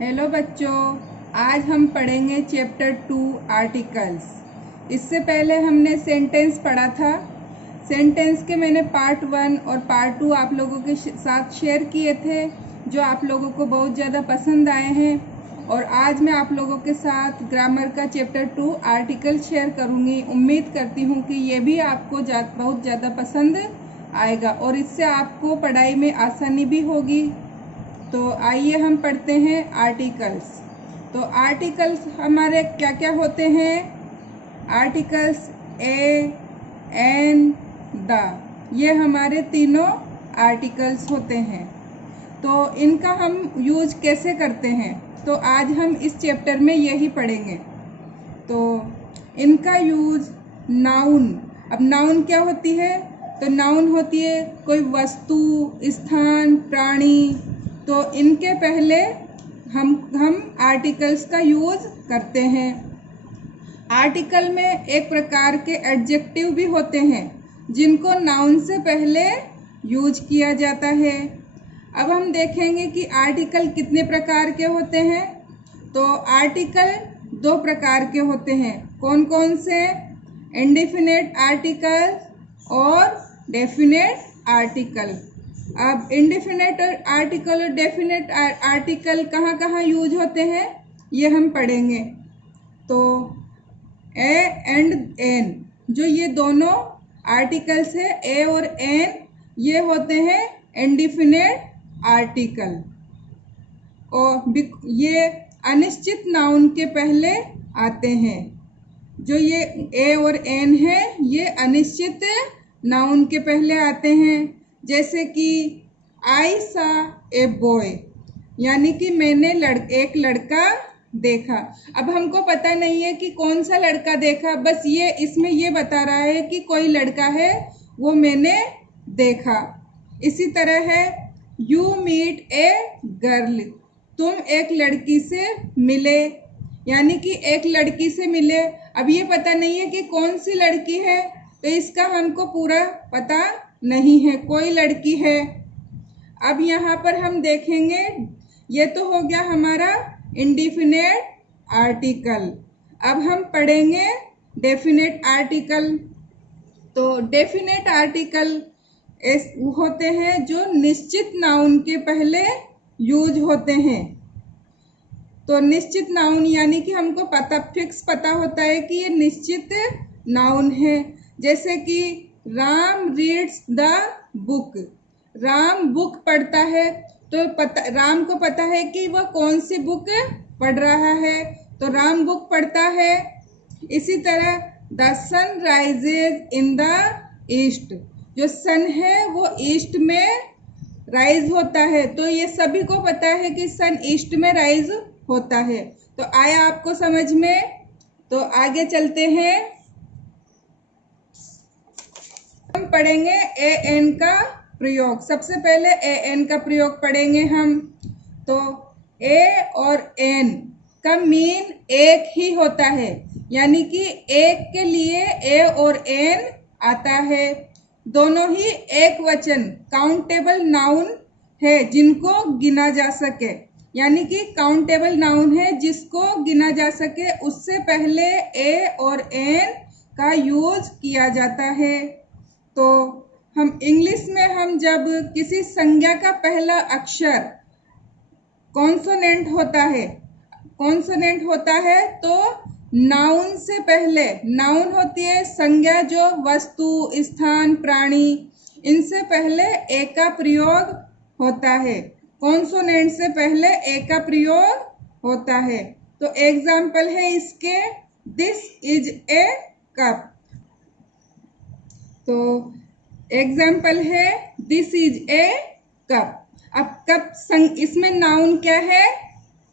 Hello बच्चों, आज हम पढ़ेंगे चैप्टर 2 आर्टिकल्स। इससे पहले हमने सेंटेंस पढ़ा था। सेंटेंस के मैंने पार्ट 1 और पार्ट 2 आप लोगों के साथ शेयर किए थे, जो आप लोगों को बहुत ज़्यादा पसंद आए हैं। और आज मैं आप लोगों के साथ ग्रामर का चैप्टर 2 आर्टिकल शेयर करूँगी। उम्मीद करती हूँ कि ये भी आपको बहुत ज़्यादा पसंद आएगा और इससे आपको पढ़ाई में आसानी भी होगी। तो आइए हम पढ़ते हैं आर्टिकल्स। तो आर्टिकल्स हमारे क्या क्या होते हैं? आर्टिकल्स ए, एन, द, ये हमारे तीनों आर्टिकल्स होते हैं। तो इनका हम यूज कैसे करते हैं, तो आज हम इस चैप्टर में यही पढ़ेंगे। तो इनका यूज नाउन। अब नाउन क्या होती है? तो नाउन होती है कोई वस्तु, स्थान, प्राणी। तो इनके पहले हम आर्टिकल्स का यूज करते हैं। आर्टिकल में एक प्रकार के एडजेक्टिव भी होते हैं जिनको नाउन से पहले यूज किया जाता है। अब हम देखेंगे कि आर्टिकल कितने प्रकार के होते हैं। तो आर्टिकल दो प्रकार के होते हैं। कौन कौन से? इंडेफिनेट आर्टिकल और डेफिनेट आर्टिकल। अब इंडेफिनेट आर्टिकल और डेफिनेट आर्टिकल कहाँ कहाँ यूज होते हैं, ये हम पढ़ेंगे। तो ए एंड एन, जो ये दोनों आर्टिकल्स है, ए और एन, ये होते हैं इंडेफिनेट आर्टिकल। और ये अनिश्चित नाउन के पहले आते हैं। जो ये ए और एन है, ये अनिश्चित नाउन के पहले आते हैं। जैसे कि आई सा ए बॉय, यानी कि मैंने एक लड़का देखा। अब हमको पता नहीं है कि कौन सा लड़का देखा, बस ये इसमें ये बता रहा है कि कोई लड़का है, वो मैंने देखा। इसी तरह है यू मीट ए गर्ल, तुम एक लड़की से मिले, यानी कि एक लड़की से मिले। अब ये पता नहीं है कि कौन सी लड़की है, तो इसका हमको पूरा पता नहीं है, कोई लड़की है। अब यहाँ पर हम देखेंगे, ये तो हो गया हमारा इंडेफिनेट आर्टिकल। अब हम पढ़ेंगे डेफिनेट आर्टिकल। तो डेफिनेट आर्टिकल होते हैं जो निश्चित नाउन के पहले यूज होते हैं। तो निश्चित नाउन यानी कि हमको फिक्स पता होता है कि ये निश्चित नाउन है। जैसे कि Ram reads the book, Ram book पढ़ता है, तो राम को पता है कि वह कौन सी बुक पढ़ रहा है, तो राम बुक पढ़ता है। इसी तरह the sun rises in the east, जो सन है वो ईस्ट में राइज होता है, तो ये सभी को पता है कि सन ईस्ट में राइज होता है। तो आया आपको समझ में? तो आगे चलते हैं, हम पढ़ेंगे ए एन का प्रयोग। सबसे पहले ए एन का प्रयोग पढ़ेंगे हम। तो ए और एन का मीन एक ही होता है, यानी कि एक के लिए ए और एन आता है। दोनों ही एक वचन काउंटेबल नाउन है जिनको गिना जा सके, यानी कि काउंटेबल नाउन है जिसको गिना जा सके, उससे पहले ए और एन का यूज किया जाता है। तो हम इंग्लिश में हम जब किसी संज्ञा का पहला अक्षर कॉन्सोनेंट होता है, तो नाउन से पहले, नाउन होती है संज्ञा जो वस्तु, स्थान, प्राणी, इनसे पहले ए का प्रयोग होता है। कॉन्सोनेंट से पहले ए का प्रयोग होता है। तो एग्जाम्पल है इसके, दिस इज ए कप। तो एग्जाम्पल है दिस इज ए कप। अब कप इसमें नाउन क्या है?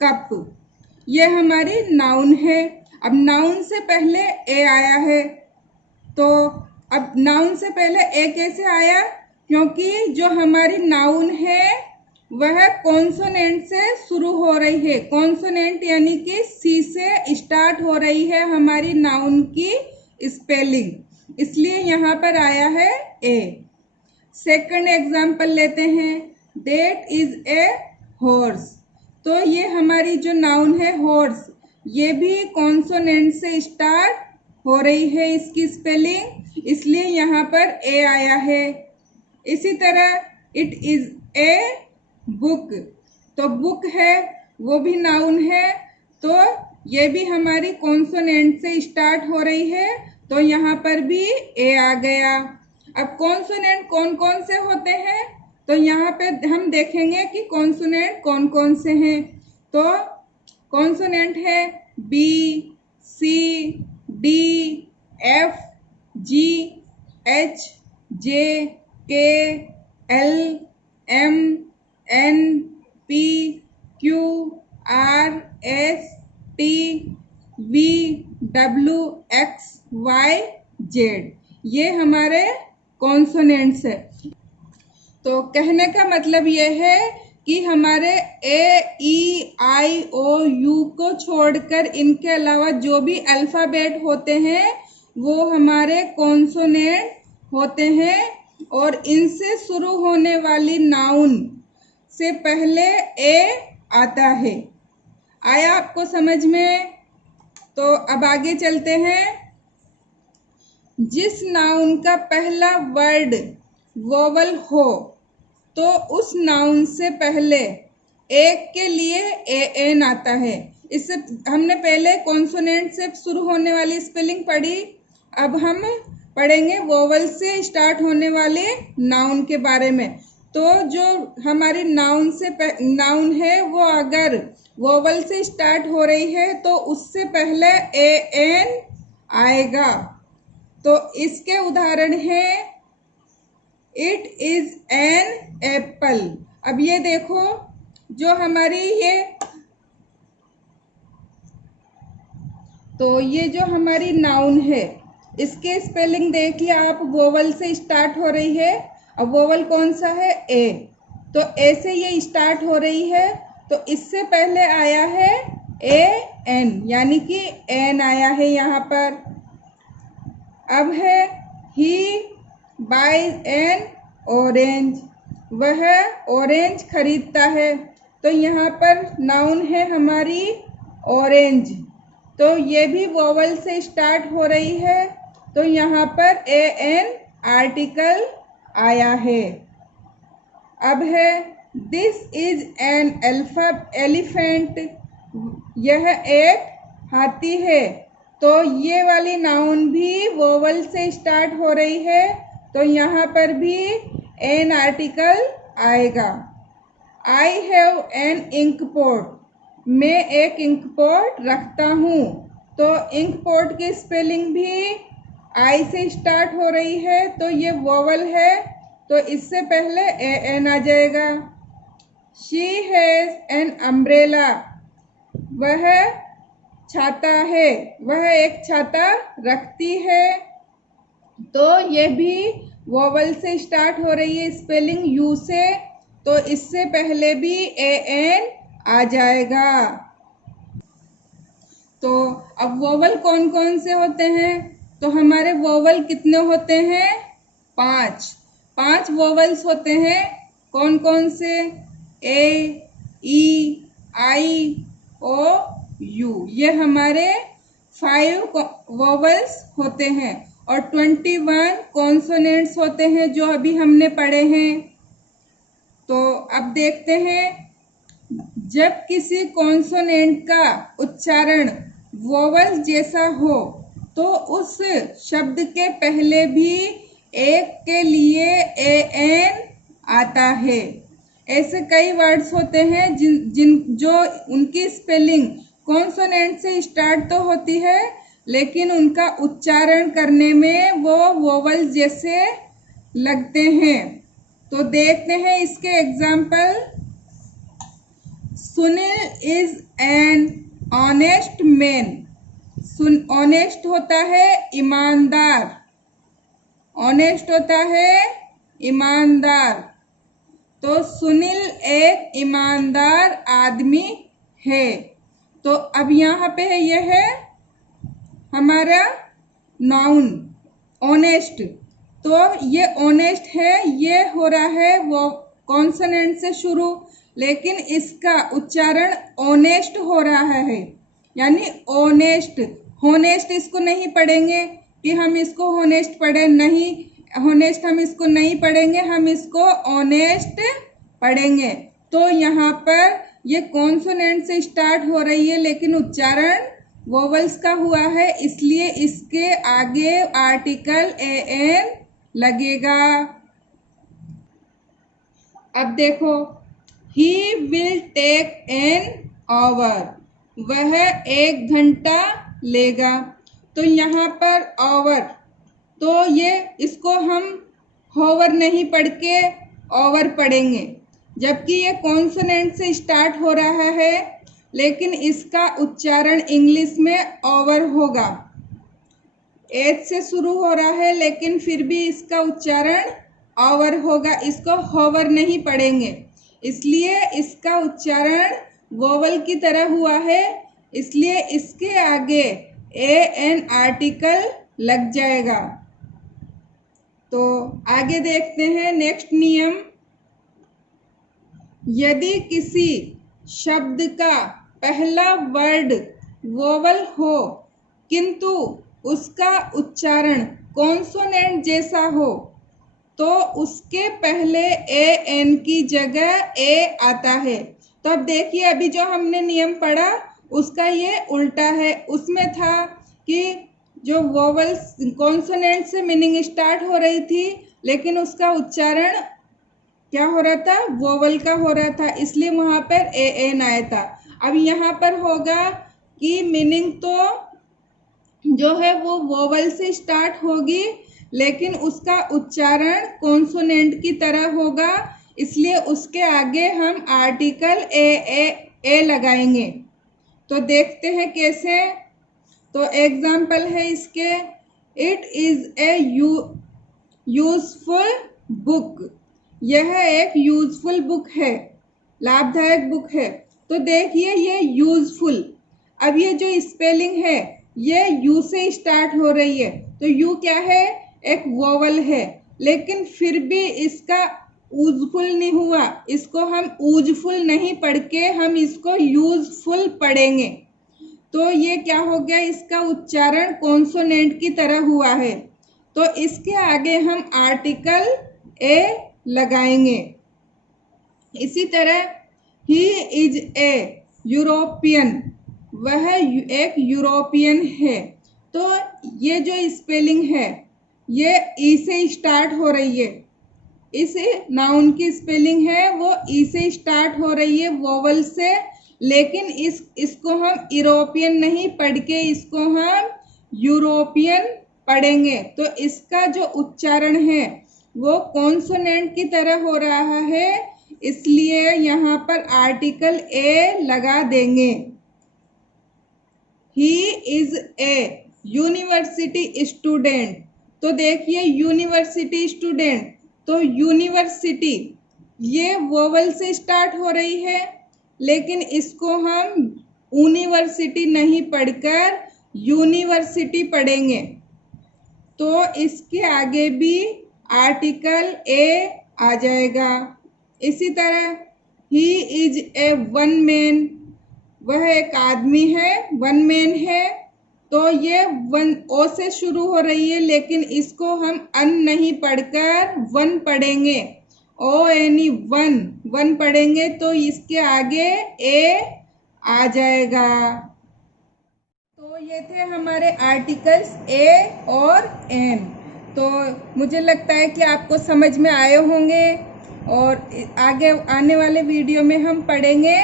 कप, ये हमारी नाउन है। अब नाउन से पहले ए आया है, तो अब नाउन से पहले ए कैसे आया? क्योंकि जो हमारी नाउन है वह कॉन्सोनेंट से शुरू हो रही है। कॉन्सोनेंट यानी कि सी से स्टार्ट हो रही है हमारी नाउन की स्पेलिंग, इसलिए यहाँ पर आया है ए। सेकंड एग्जाम्पल लेते हैं, दैट इज ए हॉर्स। तो ये हमारी जो नाउन है हॉर्स, ये भी कॉन्सोनेंट से स्टार्ट हो रही है इसकी स्पेलिंग, इसलिए यहाँ पर ए आया है। इसी तरह इट इज ए बुक, तो बुक है वो भी नाउन है, तो ये भी हमारी कॉन्सोनेंट से स्टार्ट हो रही है, तो यहाँ पर भी ए आ गया। अब कॉन्सोनेंट कौन कौन से होते हैं, तो यहाँ पे हम देखेंगे कि कॉन्सोनेंट कौन कौन से हैं। तो कॉन्सोनेंट है B, C, D, F, G, H, J, K, L, M, N, P, Q, R, S, T, V, W, X, Y, Z, ये हमारे कॉन्सोनेंट्स है। तो कहने का मतलब ये है कि हमारे ए, ई, आई, ओ, यू को छोड़कर इनके अलावा जो भी अल्फ़ाबेट होते हैं वो हमारे कॉन्सोनेंट होते हैं, और इनसे शुरू होने वाली नाउन से पहले ए आता है। आया आपको समझ में? तो अब आगे चलते हैं। जिस नाउन का पहला वर्ड वोवल हो तो उस नाउन से पहले एक के लिए ए एन आता है। इससे हमने पहले कॉन्सोनेंट से शुरू होने वाली स्पेलिंग पढ़ी, अब हम पढ़ेंगे वोवल से स्टार्ट होने वाले नाउन के बारे में। तो जो हमारी नाउन है वो अगर वोवल से स्टार्ट हो रही है तो उससे पहले ए एन आएगा। तो इसके उदाहरण हैं इट इज एन एप्पल। अब ये देखो, जो हमारी ये जो हमारी नाउन है इसके स्पेलिंग देखिए आप, वोवल से स्टार्ट हो रही है। अब वोवल कौन सा है? ए, तो ए से ये स्टार्ट हो रही है, तो इससे पहले आया है ए एन, यानी कि एन आया है यहाँ पर। अब है ही बाइज एन ऑरेंज, वह ऑरेंज खरीदता है, तो यहाँ पर नाउन है हमारी ऑरेंज, तो ये भी वोवल से स्टार्ट हो रही है, तो यहाँ पर ए एन आर्टिकल आया है। अब है दिस इज एन एलिफेंट, यह एक हाथी है, तो ये वाली नाउन भी वोवल से स्टार्ट हो रही है, तो यहाँ पर भी एन आर्टिकल आएगा। I have an ink pot, मैं एक इंक पॉट रखता हूँ, तो इंक पॉट की स्पेलिंग भी आई से स्टार्ट हो रही है, तो ये वोवल है, तो इससे पहले ए एन आ जाएगा। शी हैज एन अम्ब्रेला, वह छाता है, वह एक छाता रखती है, तो ये भी वोवल से स्टार्ट हो रही है स्पेलिंग यू से, तो इससे पहले भी ए एन आ जाएगा। तो अब वोवल कौन कौन से होते हैं, तो हमारे वोवल कितने होते हैं? 5 वोवल्स होते हैं। कौन कौन से? ए, ई, आई, ओ, यू, ये हमारे 5 वोवल्स होते हैं, और 21 कॉन्सोनेंट्स होते हैं जो अभी हमने पढ़े हैं। तो अब देखते हैं, जब किसी कॉन्सोनेंट का उच्चारण वोवल जैसा हो तो उस शब्द के पहले भी एक के लिए ए एन आता है। ऐसे कई वर्ड्स होते हैं जो उनकी स्पेलिंग कॉन्सोनेंट से स्टार्ट तो होती है, लेकिन उनका उच्चारण करने में वो वोवल जैसे लगते हैं। तो देखते हैं इसके example. Sunil is an honest man, honest होता है ईमानदार, ऑनेस्ट होता है ईमानदार, तो सुनील एक ईमानदार आदमी है। तो अब यहाँ पे है, यह है हमारा नाउन ऑनेस्ट, तो ये ऑनेस्ट है, ये हो रहा है वो कॉन्सोनेंट से शुरू, लेकिन इसका उच्चारण ऑनेस्ट हो रहा है, यानी ऑनेस्ट। होनेस्ट इसको नहीं पढ़ेंगे कि हम इसको होनेस्ट पढ़े, नहीं, होनेस्ट हम इसको नहीं पढ़ेंगे, हम इसको ऑनेस्ट पढ़ेंगे। तो यहाँ पर ये कॉन्सोनेंट से स्टार्ट हो रही है लेकिन उच्चारण वोवल्स का हुआ है, इसलिए इसके आगे आर्टिकल एन लगेगा। अब देखो, he will take an hour, वह 1 घंटा लेगा। तो यहाँ पर आवर, तो ये इसको हम होवर नहीं पढ़ के ओवर पढ़ेंगे, जबकि ये कॉन्सोनेंट से स्टार्ट हो रहा है लेकिन इसका उच्चारण इंग्लिश में ओवर होगा। एच से शुरू हो रहा है लेकिन फिर भी इसका उच्चारण ओवर होगा, इसको होवर नहीं पढ़ेंगे, इसलिए इसका उच्चारण वोवल की तरह हुआ है, इसलिए इसके आगे ए एन आर्टिकल लग जाएगा। तो आगे देखते हैं नेक्स्ट नियम। यदि किसी शब्द का पहला वर्ड वोवल हो किंतु उसका उच्चारण कॉन्सोनेंट जैसा हो तो उसके पहले ए एन की जगह ए आता है। तो अब देखिए, अभी जो हमने नियम पढ़ा उसका ये उल्टा है। उसमें था कि जो वोवल्स कॉन्सोनेंट से मीनिंग स्टार्ट हो रही थी लेकिन उसका उच्चारण क्या हो रहा था, वोवल का हो रहा था, इसलिए वहाँ पर ए एन आया था। अब यहाँ पर होगा कि मीनिंग तो जो है वो वोवल से स्टार्ट होगी लेकिन उसका उच्चारण कॉन्सोनेंट की तरह होगा, इसलिए उसके आगे हम आर्टिकल ए लगाएंगे। तो देखते हैं कैसे। तो एग्जाम्पल है इसके, it is a useful book, यह एक यूजफुल बुक है, लाभदायक बुक है। तो देखिए ये यूजफुल, अब ये जो स्पेलिंग है ये यू से स्टार्ट हो रही है, तो यू क्या है, एक वोवल है, लेकिन फिर भी इसका ऊजफुल नहीं हुआ, इसको हम ऊजफुल नहीं पढ़ के हम इसको यूजफुल पढ़ेंगे। तो ये क्या हो गया, इसका उच्चारण कॉन्सोनेंट की तरह हुआ है, तो इसके आगे हम आर्टिकल ए लगाएंगे। इसी तरह ही इज ए यूरोपियन, वह एक यूरोपियन है, तो ये जो स्पेलिंग है ये ई से स्टार्ट हो रही है, इस नाउन की स्पेलिंग है वो ई से स्टार्ट हो रही है वोवल से, लेकिन इसको हम यूरोपियन नहीं पढ़ के इसको हम यूरोपियन पढ़ेंगे। तो इसका जो उच्चारण है वो कॉन्सोनेंट की तरह हो रहा है, इसलिए यहाँ पर आर्टिकल ए लगा देंगे। He is a university student, तो देखिए यूनिवर्सिटी स्टूडेंट, तो यूनिवर्सिटी ये वोवल से स्टार्ट हो रही है लेकिन इसको हम यूनिवर्सिटी नहीं पढ़कर यूनिवर्सिटी पढ़ेंगे, तो इसके आगे भी आर्टिकल ए आ जाएगा। इसी तरह he is a one man, वह एक आदमी है, वन मैन है, तो ये वन ओ से शुरू हो रही है लेकिन इसको हम अन नहीं पढ़कर वन पढ़ेंगे, ओ यानी वन, वन पढ़ेंगे, तो इसके आगे ए आ जाएगा। तो ये थे हमारे आर्टिकल्स ए और एन। तो मुझे लगता है कि आपको समझ में आए होंगे और आगे आने वाले वीडियो में हम पढ़ेंगे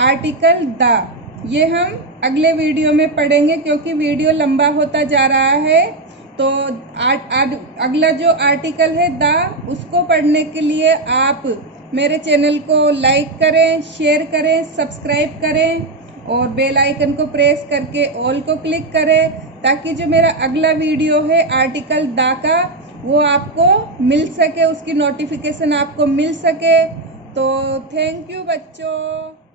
आर्टिकल द, ये हम अगले वीडियो में पढ़ेंगे क्योंकि वीडियो लंबा होता जा रहा है। तो अगला जो आर्टिकल है द, उसको पढ़ने के लिए आप मेरे चैनल को लाइक करें, शेयर करें, सब्सक्राइब करें और बेल आइकन को प्रेस करके ऑल को क्लिक करें ताकि जो मेरा अगला वीडियो है आर्टिकल द का वो आपको मिल सके, उसकी नोटिफिकेशन आपको मिल सके। तो थैंक यू बच्चों।